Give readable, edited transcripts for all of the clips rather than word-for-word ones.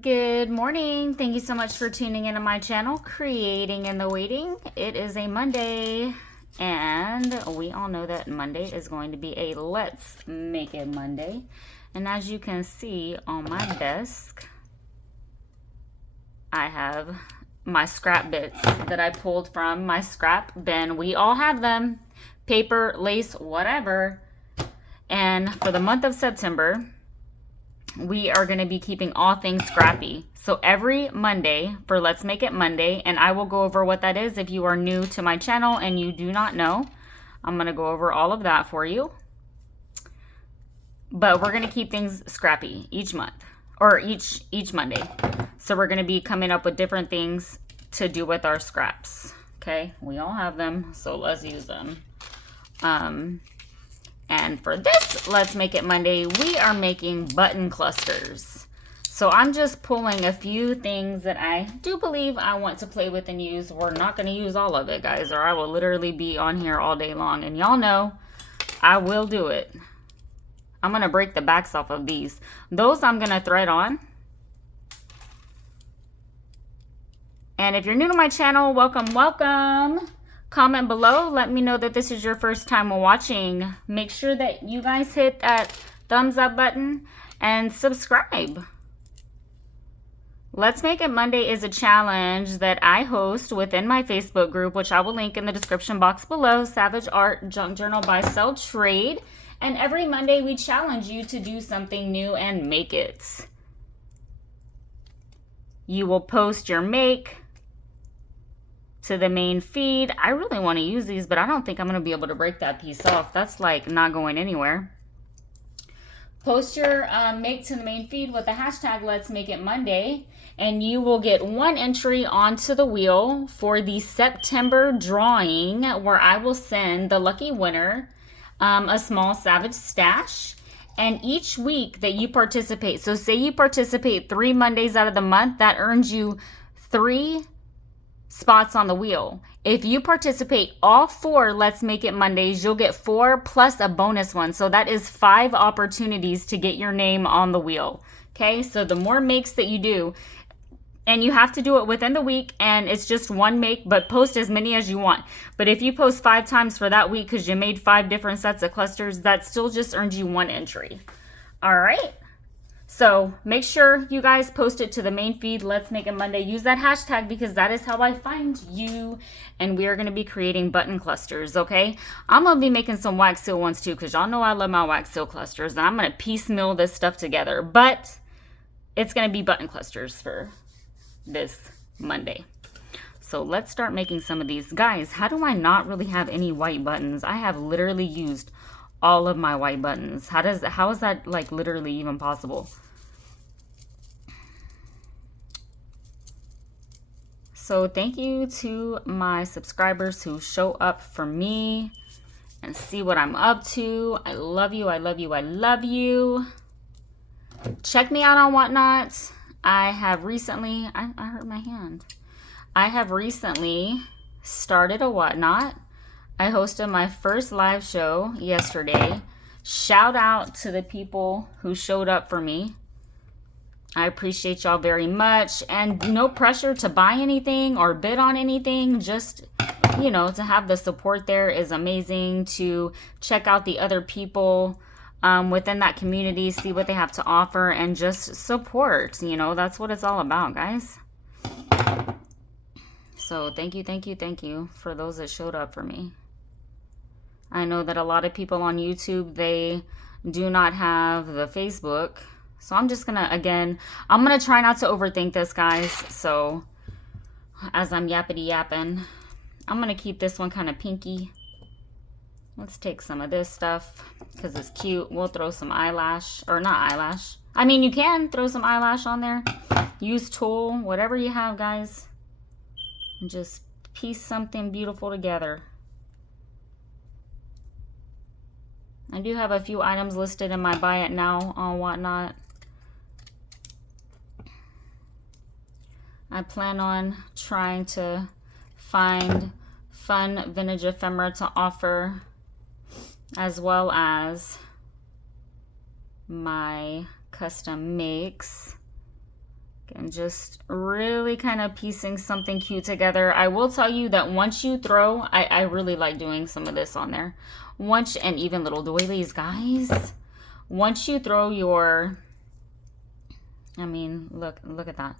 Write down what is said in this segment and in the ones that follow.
Good morning. Thank you so much for tuning into my channel, Creating in the Waiting. It is a Monday, and we all know that Monday is going to be a Let's Make It Monday. And as you can see on my desk, I have my scrap bits that I pulled from my scrap bin. We all have them, paper, lace, whatever. And for the month of September, we are going to be keeping all things scrappy. So every Monday for Let's Make It Monday, and I will go over what that is if you are new to my channel and you do not know. I'm going to go over all of that for you. But we're going to keep things scrappy each month, or each Monday. So we're going to be coming up with different things to do with our scraps. Okay, we all have them, so let's use them. And for this Let's Make It Monday, we are making button clusters. So I'm just pulling a few things that I do believe I want to play with and use. We're not going to use all of it, guys, or I will literally be on here all day long. And y'all know I will do it. I'm going to break the backs off of these. Those I'm going to thread on. And if you're new to my channel, welcome, welcome. Comment below. Let me know that this is your first time watching. Make sure that you guys hit that thumbs up button and subscribe. Let's Make It Monday is a challenge that I host within my Facebook group, which I will link in the description box below. Savage Art Junk Journal Buy Sell Trade. And every Monday we challenge you to do something new and make it. You will post your make to the main feed. I really want to use these, but I don't think I'm going to be able to break that piece off. That's like not going anywhere. Post your make to the main feed with the hashtag Let's Make It Monday, and you will get one entry onto the wheel for the September drawing, where I will send the lucky winner a small Savage stash. And each week that you participate, so say you participate 3 Mondays out of the month, that earns you 3 spots on the wheel. If you participate all 4 Let's Make It Mondays, you'll get 4 plus a bonus one. So that is 5 opportunities to get your name on the wheel. Okay, so the more makes that you do, and you have to do it within the week, and it's just one make, but post as many as you want. But if you post 5 times for that week because you made 5 different sets of clusters, that still just earns you 1 entry. All right. So make sure you guys post it to the main feed, Let's Make It Monday. Use that hashtag because that is how I find you. And we are going to be creating button clusters, okay? I'm going to be making some wax seal ones too because y'all know I love my wax seal clusters. And I'm going to piecemeal this stuff together. But it's going to be button clusters for this Monday. So let's start making some of these. Guys, how do I not really have any white buttons? I have literally used all of my white buttons. How is that like literally even possible? So thank you to my subscribers who show up for me and see what I'm up to. I love you. I love you. I love you. Check me out on Whatnot. I have recently, I hurt my hand. I have recently started a Whatnot. I hosted my first live show yesterday. Shout out to the people who showed up for me. I appreciate y'all very much. And no pressure to buy anything or bid on anything. Just, you know, to have the support there is amazing. To check out the other people within that community, see what they have to offer, and just support. You know, that's what it's all about, guys. So thank you for those that showed up for me. I know that a lot of people on YouTube, they do not have the Facebook. So I'm just going to, again, I'm going to try not to overthink this, guys. So as I'm yappity yapping, I'm going to keep this one kind of pinky. Let's take some of this stuff because it's cute. We'll throw some eyelash, or not eyelash. I mean, you can throw some eyelash on there. Use tulle, whatever you have, guys. And just piece something beautiful together. I do have a few items listed in my buy it now on Whatnot. I plan on trying to find fun vintage ephemera to offer, as well as my custom makes And just really kind of piecing something cute together. I will tell you that once you throw, I really like doing some of this on there. And even little doilies, guys. Once you throw your, I mean, look at that.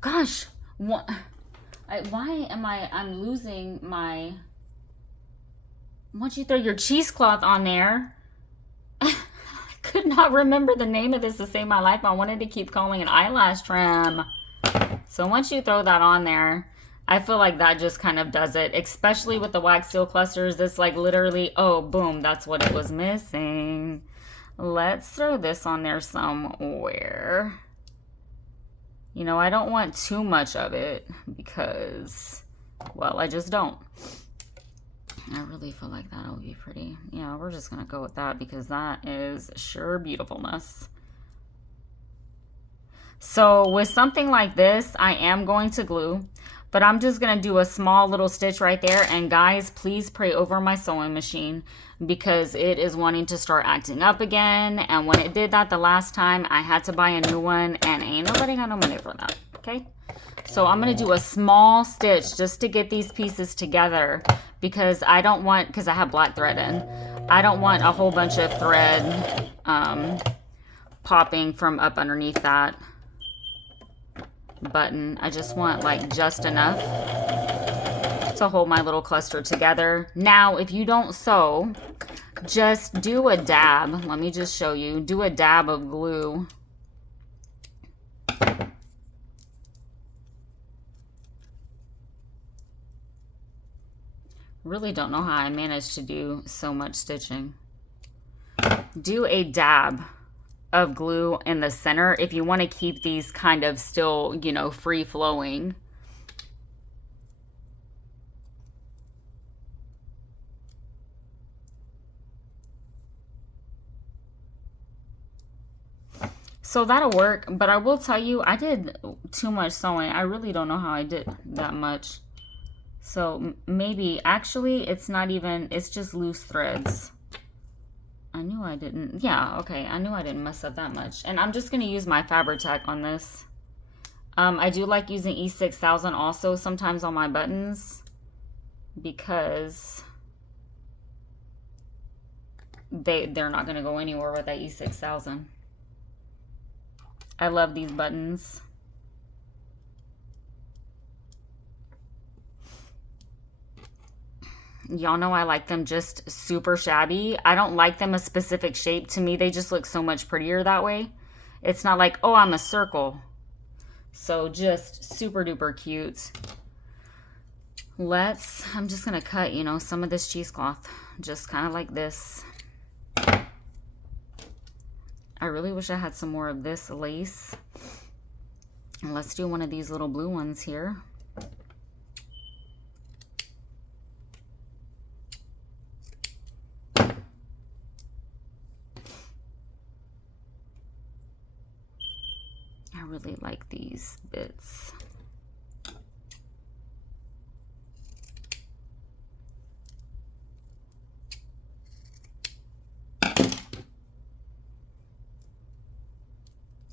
Gosh, what? I'm losing my, once you throw your cheesecloth on there, could not remember the name of this to save my life. I wanted to keep calling it eyelash trim. So once you throw that on there, I feel like that just kind of does it, especially with the wax seal clusters. It's like literally, oh, boom, that's what it was missing. Let's throw this on there somewhere. You know, I don't want too much of it because, well, I just don't. I really feel like that'll be pretty. Yeah, we're just going to go with that because that is sure beautifulness. So with something like this, I am going to glue, but I'm just going to do a small little stitch right there. And guys, please pray over my sewing machine because it is wanting to start acting up again. And when it did that the last time, I had to buy a new one and ain't nobody got no money for that. Okay. So I'm going to do a small stitch just to get these pieces together because I don't want, because I have black thread in, I don't want a whole bunch of thread popping from up underneath that button. I just want like just enough to hold my little cluster together. Now, if you don't sew, just do a dab. Let me just show you. Do a dab of glue. Really don't know how I managed to do so much stitching. Do a dab of glue in the center if you want to keep these kind of still, you know, free flowing. So that'll work, but I will tell you, I did too much sewing. I really don't know how I did that much. So maybe, actually, it's not even, it's just loose threads. I knew I didn't, yeah, okay. I knew I didn't mess up that much. And I'm just going to use my Fabri-Tac on this. I do like using E6000 also sometimes on my buttons because they're not going to go anywhere with that E6000. I love these buttons. Y'all know I like them just super shabby. I don't like them a specific shape. To me, they just look so much prettier that way. It's not like, oh, I'm a circle. So just super duper cute. I'm just going to cut, you know, some of this cheesecloth. Just kind of like this. I really wish I had some more of this lace. Let's do one of these little blue ones here. I really like these bits.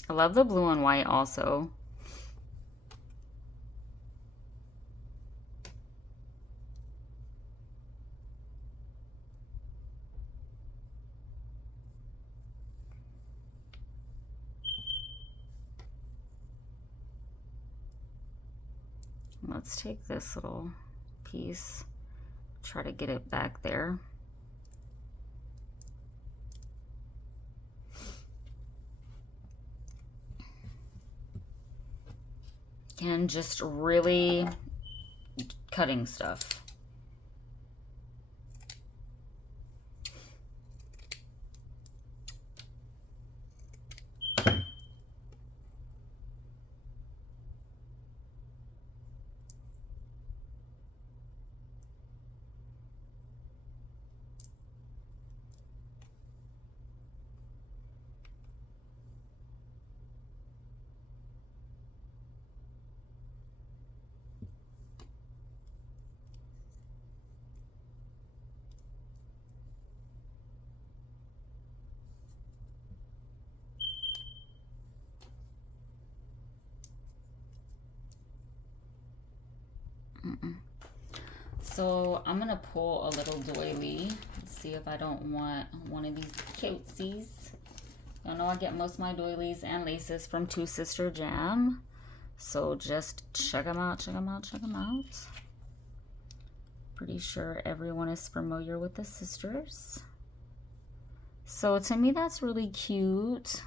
I love the blue and white also. Let's take this little piece, try to get it back there. And just really cutting stuff. So I'm gonna pull a little doily. Let's see if I don't want one of these cutesies. Y'all know I get most of my doilies and laces from Two Sister Jam. So just check them out, check them out, check them out. Pretty sure everyone is familiar with the sisters. So to me, that's really cute.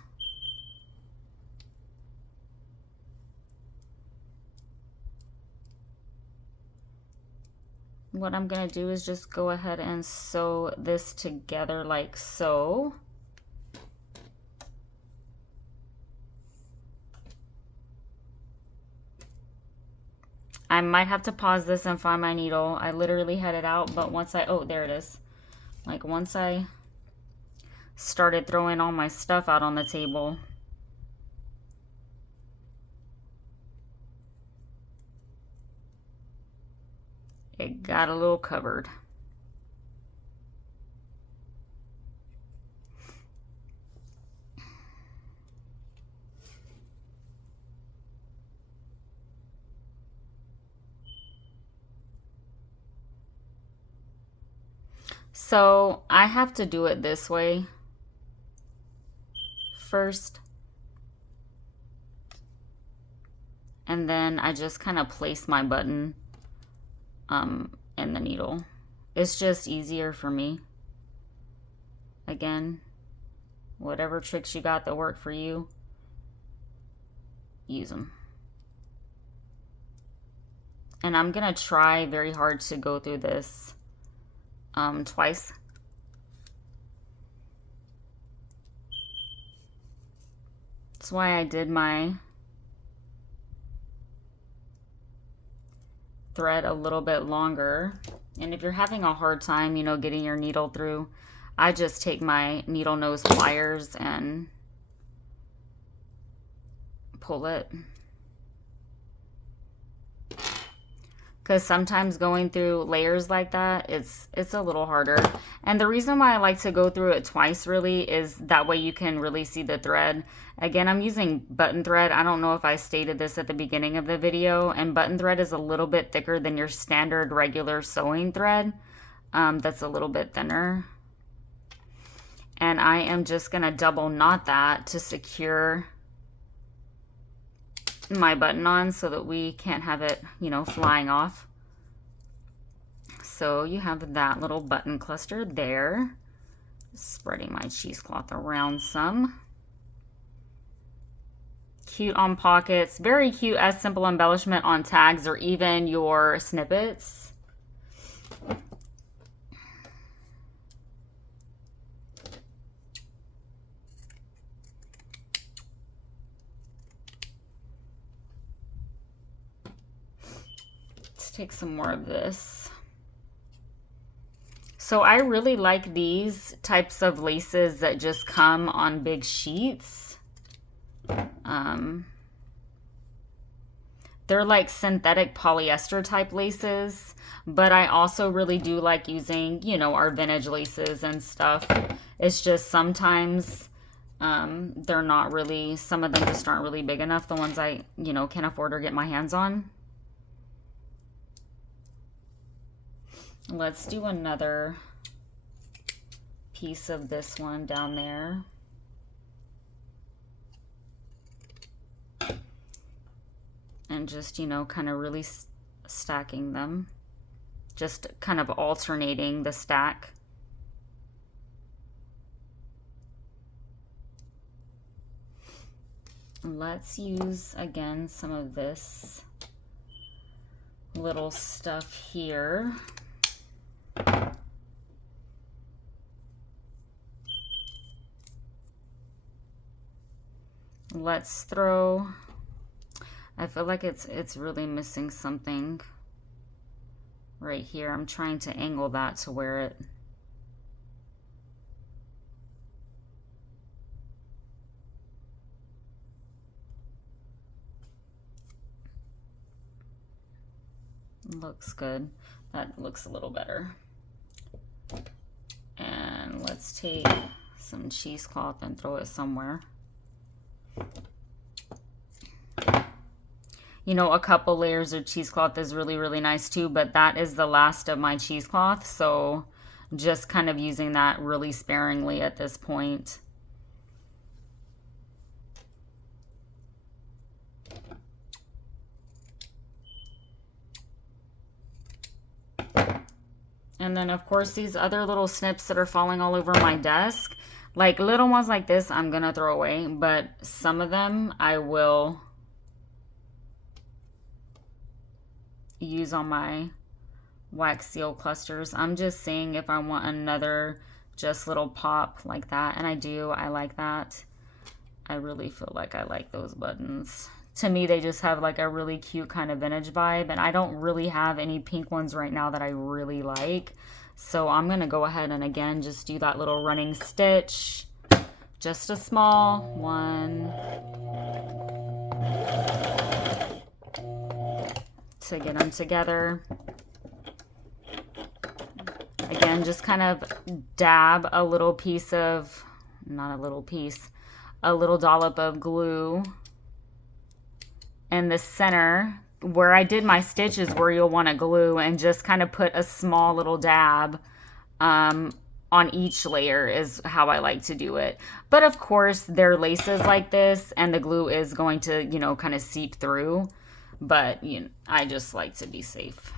What I'm gonna do is just go ahead and sew this together like so. I might have to pause this and find my needle. I literally had it out, but once I, oh, there it is. Like once I started throwing all my stuff out on the table, it got a little covered. So I have to do it this way first. And then I just kind of place my button in the needle. It's just easier for me. Again, whatever tricks you got that work for you, use them. And I'm gonna try very hard to go through this twice. That's why I did my thread a little bit longer. And if you're having a hard time, you know, getting your needle through, I just take my needle nose pliers and pull it. Because sometimes going through layers like that, it's a little harder. And the reason why I like to go through it twice really is that way you can really see the thread. Again, I'm using button thread. I don't know if I stated this at the beginning of the video, and button thread is a little bit thicker than your standard regular sewing thread. That's a little bit thinner. And I am just gonna double knot that to secure my button on so that we can't have it, you know, flying off. So you have that little button cluster there. Spreading my cheesecloth around some. Cute on pockets, very cute as simple embellishment on tags or even your snippets. Take some more of this. So I really like these types of laces that just come on big sheets. They're like synthetic polyester type laces, but I also really do like using, you know, our vintage laces and stuff. It's just sometimes they're not really, some of them just aren't really big enough, the ones I, you know, can afford or get my hands on. Let's do another piece of this one down there. And just, you know, kind of really stacking them. Just kind of alternating the stack. Let's use, again, some of this little stuff here. Let's throw, I feel like it's really missing something right here. I'm trying to angle that to where it, looks good. That looks a little better. And let's take some cheesecloth and throw it somewhere. you know, a couple layers of cheesecloth is really, really nice too, but that is the last of my cheesecloth, so just kind of using that really sparingly at this point. And then, of course, these other little snips that are falling all over my desk, like little ones like this, I'm going to throw away. But some of them I will use on my wax seal clusters. I'm just seeing if I want another just little pop like that. And I do. I like that. I really feel like I like those buttons. To me, they just have like a really cute kind of vintage vibe, and I don't really have any pink ones right now that I really like. So I'm going to go ahead and again just do that little running stitch. Just a small one to get them together. Again, just kind of dab a little piece of, not a little piece, a little dollop of glue in the center where I did my stitches, where you'll want to glue, and just kind of put a small little dab on each layer is how I like to do it. But of course, they're laces like this, and the glue is going to, you know, kind of seep through. But you know, I just like to be safe.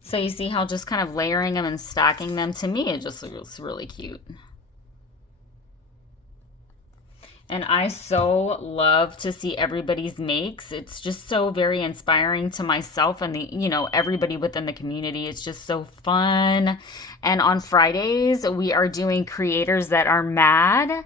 So you see how just kind of layering them and stacking them, to me, it just looks really cute. And I so love to see everybody's makes. It's just so very inspiring to myself and the, you know, everybody within the community. It's just so fun. And on Fridays, we are doing Creators That Are Mad,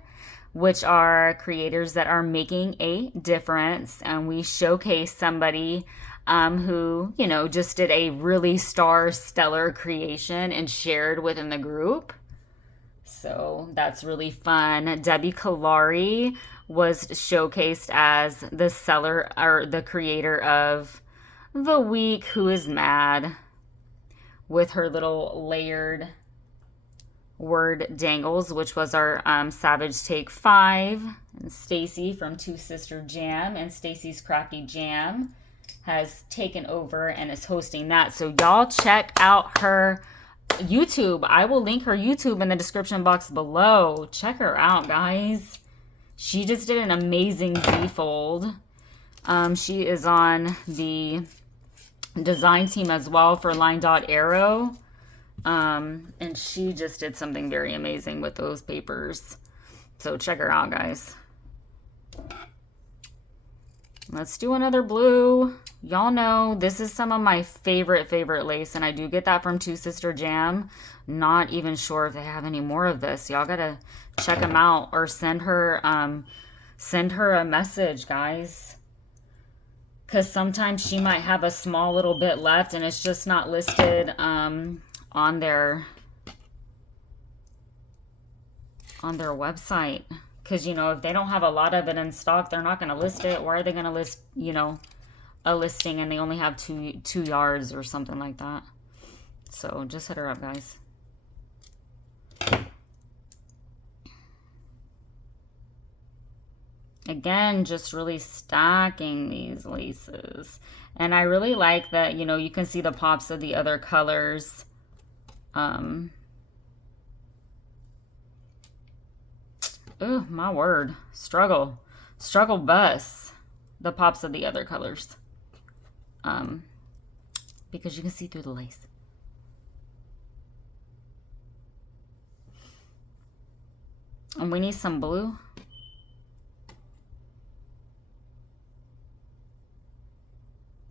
which are creators that are making a difference. And we showcase somebody who, you know, just did a really stellar creation and shared within the group. So that's really fun. Debbie Kalari was showcased as the seller or the creator of the week, Who Is Mad, with her little layered word dangles, which was our Savage Take 5. And Stacy from Two Sister Jam and Stacy's Crafty Jam has taken over and is hosting that. So y'all check out her YouTube. I will link her YouTube in the description box below. Check her out, guys. She just did an amazing Z-fold. She is on the design team as well for Line Dot Arrow. And she just did something very amazing with those papers. So check her out, guys. Let's do another blue. Y'all know this is some of my favorite lace, and I do get that from Two Sister Jam. Not even sure if they have any more of this. Y'all gotta check them out or send her a message, guys. Because sometimes she might have a small little bit left and it's just not listed on their website. Because, you know, if they don't have a lot of it in stock, they're not going to list it. Why are they going to list, you know, a listing and they only have two yards or something like that? So just hit her up, guys. Again, just really stacking these laces. And I really like that, you know, you can see the pops of the other colors. Oh, my word. Struggle bus. The pops of the other colors. Because you can see through the lace. And we need some blue.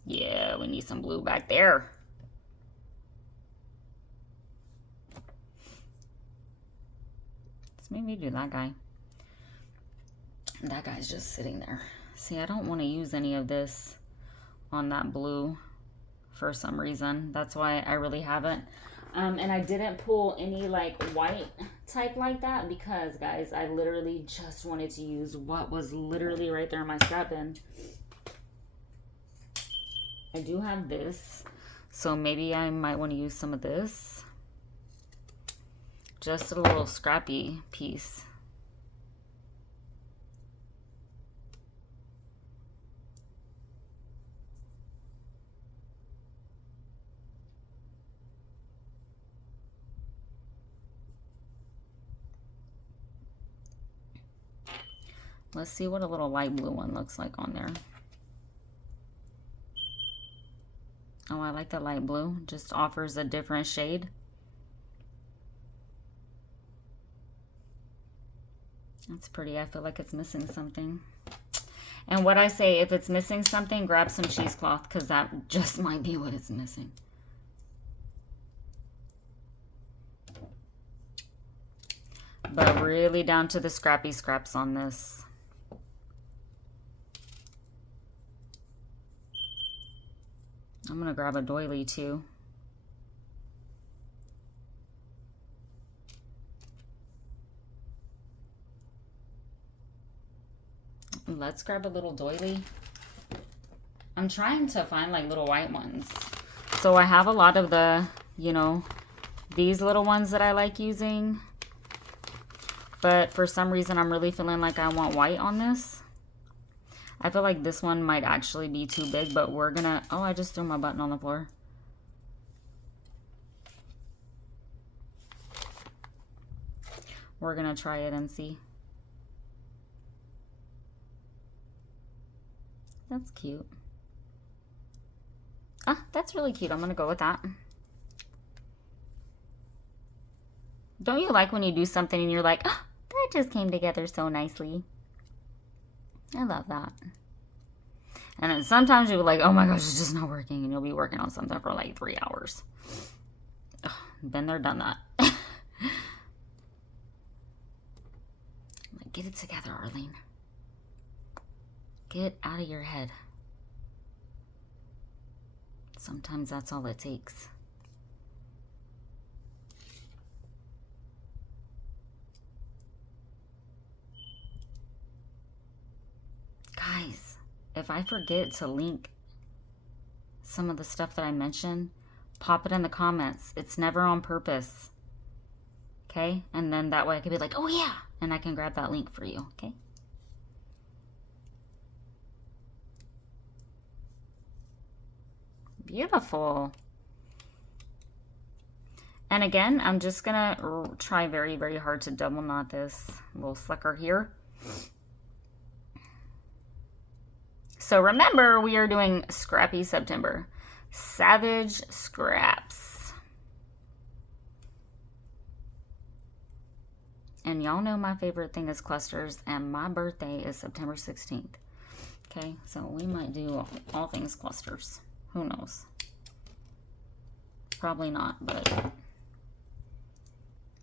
Yeah, we need some blue back there. Let's maybe do that guy. That guy's just sitting there. See, I don't want to use any of this on that blue for some reason. That's why I really haven't. And I didn't pull any like white type like that because, guys, I literally just wanted to use what was literally right there in my scrap bin. I do have this, so maybe I might want to use some of this. Just a little scrappy piece. Let's see what a little light blue one looks like on there. Oh, I like the light blue. Just offers a different shade. That's pretty. I feel like it's missing something. And what I say, if it's missing something, grab some cheesecloth, because that just might be what it's missing. But really down to the scrappy scraps on this. I'm going to grab a doily too. Let's grab a little doily. I'm trying to find like little white ones. So I have a lot of the, you know, these little ones that I like using. But for some reason, I'm really feeling like I want white on this. I feel like this one might actually be too big, but we're gonna... Oh, I just threw my button on the floor. We're gonna try it and see. That's cute. Ah, that's really cute. I'm gonna go with that. Don't you like when you do something and you're like, oh, that just came together so nicely? I love that. And then sometimes you'll be like, oh my gosh, it's just not working. And you'll be working on something for like 3 hours. Ugh, been there, done that. Like, get it together, Arlene. Get out of your head. Sometimes that's all it takes. Guys, if I forget to link some of the stuff that I mentioned, pop it in the comments. It's never on purpose. Okay? And then that way I can be like, oh yeah, and I can grab that link for you. Okay? Beautiful. And again, I'm just gonna try very, very hard to double knot this little slicker here. So remember, we are doing Scrappy September. Savage Scraps. And y'all know my favorite thing is clusters, and my birthday is September 16th. Okay, so we might do all things clusters. Who knows? Probably not, but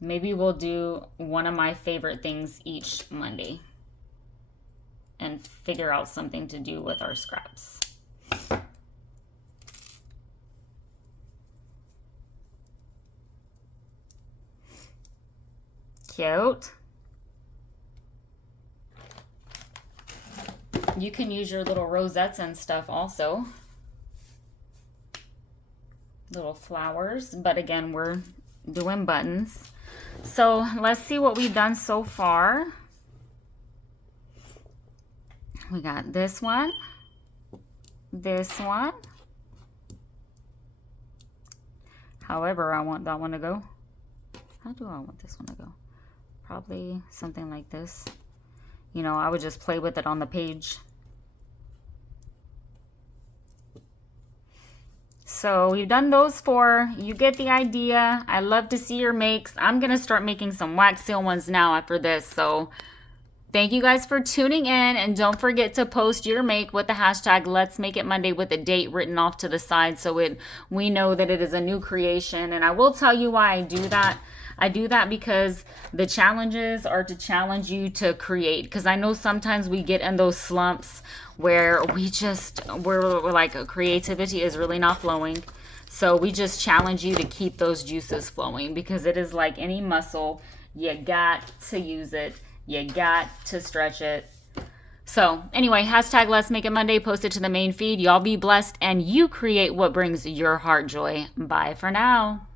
maybe we'll do one of my favorite things each Monday and figure out something to do with our scraps. Cute. You can use your little rosettes and stuff also. Little flowers, but again, we're doing buttons. So let's see what we've done so far. We got this one, this one. However, I want that one to go. How do I want this one to go? Probably something like this. You know, I would just play with it on the page. So we've done those 4. You get the idea. I love to see your makes. I'm going to start making some wax seal ones now after this. So thank you guys for tuning in. And don't forget to post your make with the hashtag Let's Make It Monday with a date written off to the side so we know that it is a new creation. And I will tell you why I do that. I do that because the challenges are to challenge you to create. Because I know sometimes we get in those slumps where we're like creativity is really not flowing. So we just challenge you to keep those juices flowing, because it is like any muscle. You got to use it. You got to stretch it. So anyway, hashtag Let's Make It Monday, post it to the main feed. Y'all be blessed and you create what brings your heart joy. Bye for now.